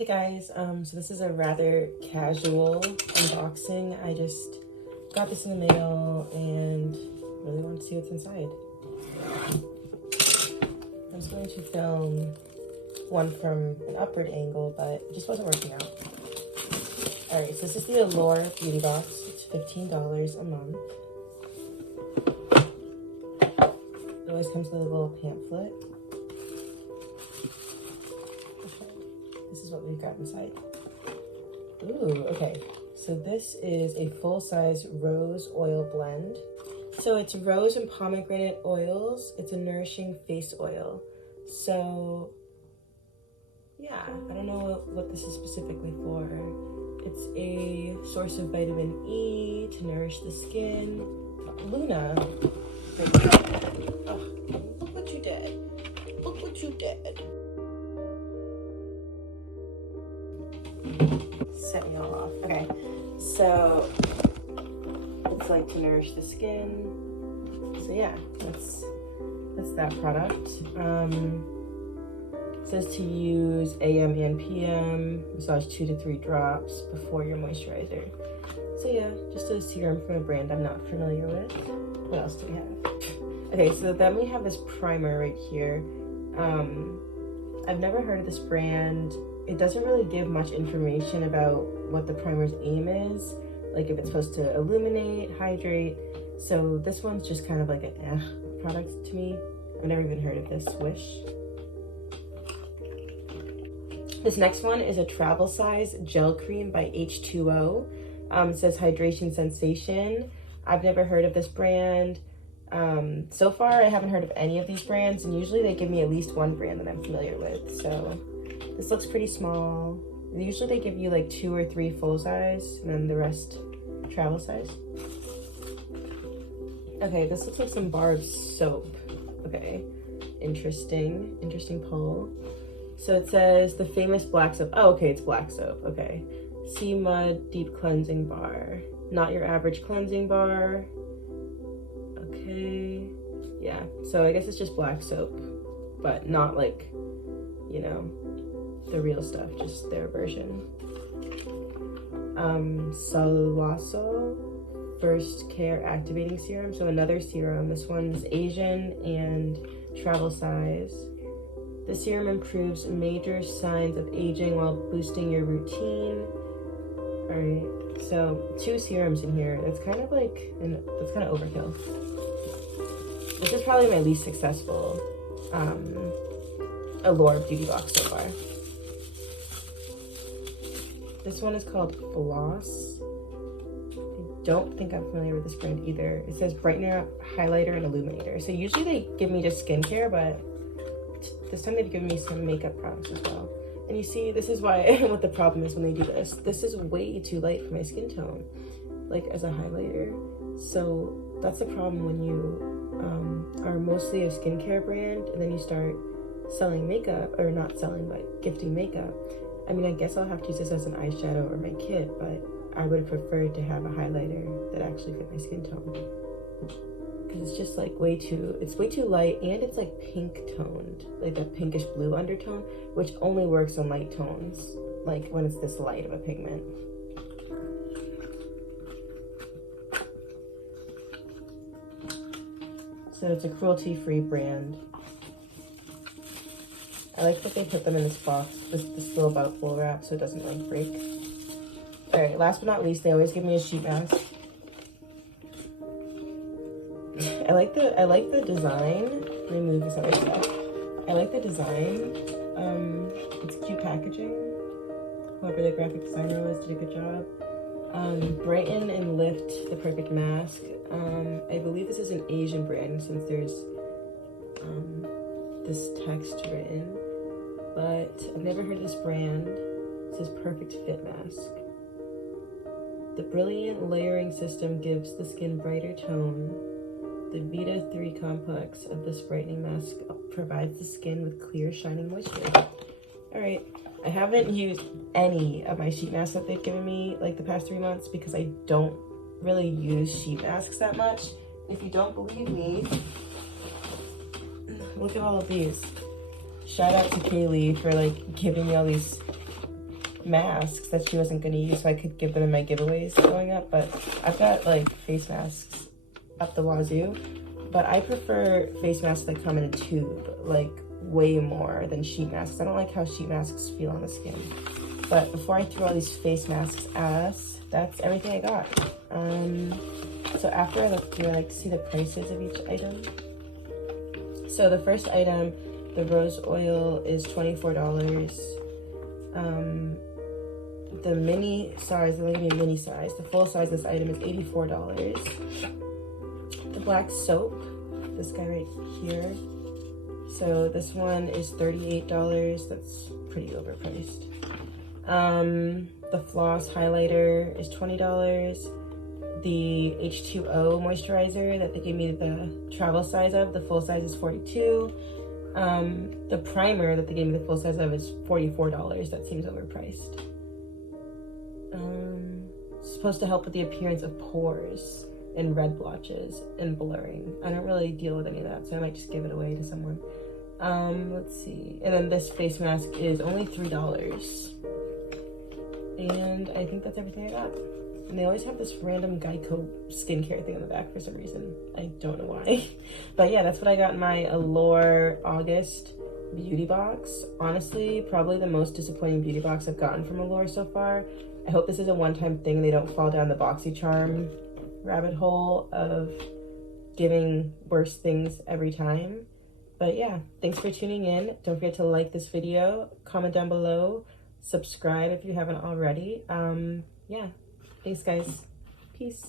Hey guys, so this is a rather casual unboxing. I just got this in the mail and really want to see what's inside. I was going to film one from an upward angle, but it just wasn't working out. Alright, so this is the Allure beauty box. It's $15 a month. It always comes with a little pamphlet. This is what we've got inside. Ooh, okay. So this is a full-size rose oil blend. So it's rose and pomegranate oils. It's a nourishing face oil. So yeah, I don't know what this is specifically for. It's a source of vitamin E to nourish the skin. Luna. Oh, look what you did. Look what you did. Set me all off. Okay, so it's like to nourish the skin. So yeah, that's that product. It says to use AM and PM, massage 2 to 3 drops before your moisturizer. So yeah, just a serum from a brand I'm not familiar with. What else do we have? Okay, so then we have this primer right here. I've never heard of this brand. It doesn't really give much information about what the primer's aim is, like if it's supposed to illuminate, hydrate. So this one's just kind of like an product to me. I've never even heard of this. Wish. This next one is a travel size gel cream by H2O. It says hydration sensation. I've never heard of this brand. So far I haven't heard of any of these brands, and usually they give me at least one brand that I'm familiar with. So this looks pretty small. Usually they give you like 2 or 3 full size and then the rest travel size. Okay, this looks like some bar of soap. Okay, interesting pull. So it says the famous black soap. Oh, okay, it's black soap. Okay, Sea Mud Deep Cleansing Bar. Not your average cleansing bar. Okay, yeah, so I guess it's just black soap, but not like, you know, the real stuff, just their version. Salwaso First Care Activating Serum. So another serum. This one's Asian and travel size. The serum improves major signs of aging while boosting your routine. All right, so 2 serums in here. That's kind of like, that's kind of overkill. This is probably my least successful Allure beauty box so far. This one is called Floss. I don't think I'm familiar with this brand either. It says brightener, highlighter, and illuminator. So usually they give me just skincare, but this time they've given me some makeup products as well. And you see, this is why what the problem is when they do this. This is way too light for my skin tone, like as a highlighter. So that's the problem when you are mostly a skincare brand and then you start selling makeup, or not selling, but gifting makeup. I mean, I guess I'll have to use this as an eyeshadow or my kit, but I would prefer to have a highlighter that actually fit my skin tone. Because it's just like it's way too light, and it's like pink toned, like that pinkish blue undertone, which only works on light tones, like when it's this light of a pigment. So it's a cruelty-free brand. I like that they put them in this box, this little bubble wrap, so it doesn't like break. All right, last but not least, they always give me a sheet mask. I like the design. Let me move this other stuff. I like the design. It's cute packaging. Whoever the graphic designer was did a good job. Brighten and Lift the Perfect Mask. I believe this is an Asian brand since there's this text written, but I've never heard of this brand. It says Perfect Fit Mask. The brilliant layering system gives the skin brighter tone. The Vita 3 complex of this brightening mask provides the skin with clear, shining moisture. All right, I haven't used any of my sheet masks that they've given me like the past 3 months because I don't really use sheet masks that much. If you don't believe me, look at all of these. Shout out to Kaylee for like giving me all these masks that she wasn't going to use, so I could give them in my giveaways going up. But I've got like face masks up the wazoo, but I prefer face masks that come in a tube, like way more than sheet masks. I don't like how sheet masks feel on the skin. But before I threw all these face masks at us, that's everything I got. So after I looked through, I like to see the prices of each item. So the first item, the rose oil, is $24. The mini size, they're gonna be mini size. The full size of this item is $84. The black soap, this guy right here. So this one is $38. That's pretty overpriced. The floss highlighter is $20. The H2O moisturizer that they gave me the travel size of, the full size is $42. The primer that they gave me the full size of is $44. That seems overpriced. It's supposed to help with the appearance of pores and red blotches and blurring. I don't really deal with any of that, so I might just give it away to someone. Let's see. And then this face mask is only $3. And I think that's everything I got. And they always have this random Geico skincare thing on the back for some reason. I don't know why. But yeah, that's what I got in my Allure August beauty box. Honestly, probably the most disappointing beauty box I've gotten from Allure so far. I hope this is a one-time thing. They don't fall down the BoxyCharm rabbit hole of giving worse things every time. But yeah, thanks for tuning in. Don't forget to like this video, comment down below, subscribe if you haven't already. Yeah, thanks guys. Peace.